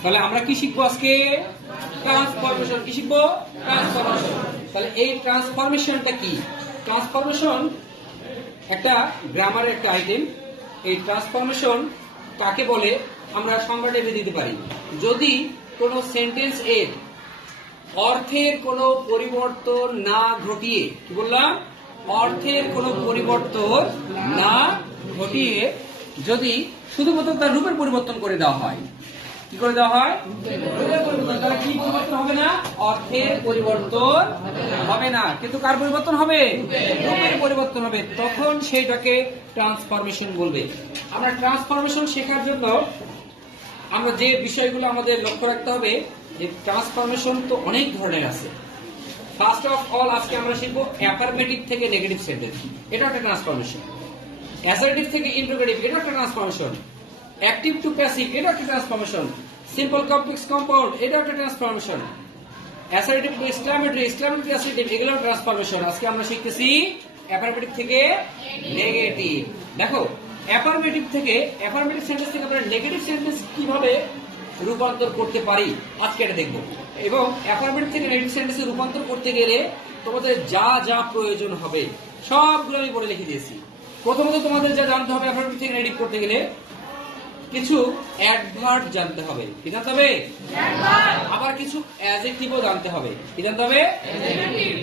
তাহলে আমরা কি শিখবো আজকে? ট্রান্সফরমেশন। কি শিখবো? ট্রান্সফরমেশন। তাহলে এই ট্রান্সফরমেশনটা কি? ট্রান্সফরমেশন একটা গ্রামারের একটা আইটেম। এই ট্রান্সফরমেশন কাকে বলে আমরা সংজ্ঞাটা দিতে পারি। যদি কোনো সেন্টেন্স এর অর্থের কোনো পরিবর্তন না ঘটিয়ে, কি বললাম? অর্থের কোনো পরিবর্তন না ঘটিয়ে যদি শুধুমাত্র তার রূপের পরিবর্তন করে দেওয়া হয়, কি করে দেওয়া হয়? রূপের পরিবর্তন। তাহলে কি পরিবর্তন হবে না? অর্থের পরিবর্তন হবে না, কিন্তু কার পরিবর্তন হবে? রূপের পরিবর্তন হবে। তখন সেইটাকে ট্রান্সফরমেশন বলবে। আমরা ট্রান্সফরমেশন শেখার জন্য আমরা যে বিষয়গুলো আমাদের লক্ষ্য রাখতে হবে, যে ট্রান্সফরমেশন তো অনেক ধরনের আছে। ফার্স্ট অফ অল আজকে আমরা শিখবো অ্যাফারমেটিভ থেকে নেগেটিভ সেন্টেন্স, এটা একটা ট্রান্সফরমেশন। অ্যাসার্টিভ থেকে ইন্টারোগেটিভ, এটা একটা ট্রান্সফরমেশন। অ্যাক্টিভ টু প্যাসিভ, এটা একটা ট্রান্সফরমেশন। সিম্পল কমপ্লেক্স কম্পাউন্ড, এটা একটা transformation. Assertive two exclamatory, exclamatory assertive, এগুলো ট্রান্সফরমেশন। আজকে আমরা শিখতেছি অ্যাফারমেটিভ থেকে নেগেটিভ। দেখো, অ্যাফারমেটিভ সেন্টেন্স থেকে আমরা নেগেটিভ সেন্টেন্স কিভাবে রূপান্তর করতে পারি আজকে এটা দেখবো। এবং অ্যাফারমেটিভ থেকে নেগেটিভ সেন্টেন্সে রূপান্তর করতে গেলে তোমাদের যা যা প্রয়োজন হবে সবগুলো আমি বলে লিখে দিয়েছি। প্রথমত তোমাদের যা জানতে হবে অ্যাফারমেটিভ থেকে নেগেটিভ করতে গেলে, কিছু অ্যাডভার্ব জানতে হবে। কি জানতে হবে? আবার কিছু অ্যাডজেক্টিভও জানতে হবে। কি জানতে হবে?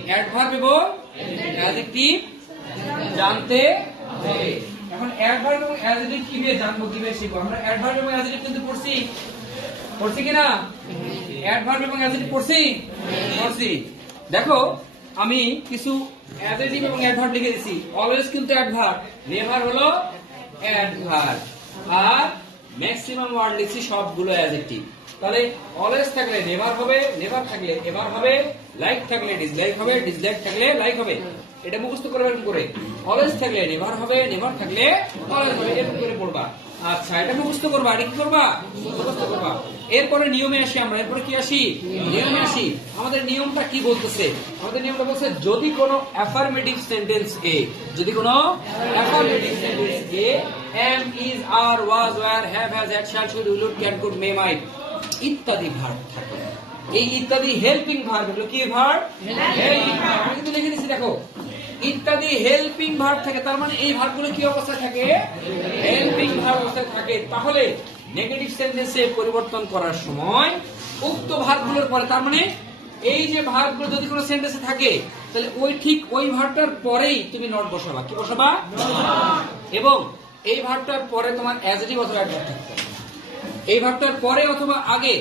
অ্যাডভার্ব এবং অ্যাডজেক্টিভ জানতে হবে। এখন অ্যাডভার্ব এবং অ্যাডজেক্টিভ কিভাবে জানবো, কিভাবে শিখবো? আমরা অ্যাডভার্ব এবং অ্যাডজেক্টিভ কিন্তু পড়ছি কিনা? অ্যাডভার্ব এবং অ্যাডজেক্টিভ পড়ছি। দেখো, আমি কিছু অ্যাডজেক্টিভ এবং অ্যাডভার্ব লিখে দিয়েছি। অলওয়েজ কিন্তু অ্যাডভার্ব, নেভার হলো অ্যাডভার্ব, আর ম্যাক্সিমাম ওয়ার্ড লিখছি সবগুলো অ্যাডজেক্টিভ। তাহলে অলওয়েজ থাকলে নেভার হবে, নেভার থাকলে এভার হবে, লাইক থাকলে ডিসলাইক হবে, ডিসলাইক থাকলে লাইক হবে। এটা মুখস্থ করবে এরকম করে। অলওয়েজ থাকলে নেভার হবে, নেভার থাকলে অলওয়েজ হবে, এরকম করে পড়বা। আচ্ছা, এটা মুখস্থ করবা। এটা কি করবা? মুখস্থ করবা। এরপরে নিয়মে আসি আমরা। এরপরে কি আসি? নিয়মে আসি। আমাদের নিয়মটা কি বলতেছে? আমাদের নিয়মটা বলছে, যদি কোনো অ্যাফারমেটিভ সেন্টেন্স এ, যদি কোনো affirmative sentence A am, is, are, was, were, have, has, had, shall, should, will, would, can, could, may, might ইত্যাদি ভার্ব থাকে। এই ইত্যাদি হেল্পিং ভার্ব। এগুলো কি ভার্ব? Helping verb. আমি কিন্তু লিখে দিচ্ছি, দেখো, ইত্যাদি হেল্পিং ভার্ব থাকে। তার মানে এই ভার্বগুলো কি অবস্থায় থাকে? হেল্পিং ভার্ব অবস্থায় থাকে। তাহলে নেগেটিভ সেন্টেন্সে পরিবর্তন করার সময় উক্ত ভার্বগুলোর পরে, তার মানে এই যে ভার্বগুলো যদি কোনো সেন্টেন্সে থাকে, তাহলে ঠিক ওই ভার্বটার পরেই তুমি নট বসাবা। কি বসাবা? এবং এই ভার্বটার পরে তোমার অ্যাডজেক্টিভ অথবা অ্যাডভার্ব থাকতে হবে। এই ভার্বটার পরে অথবা আগে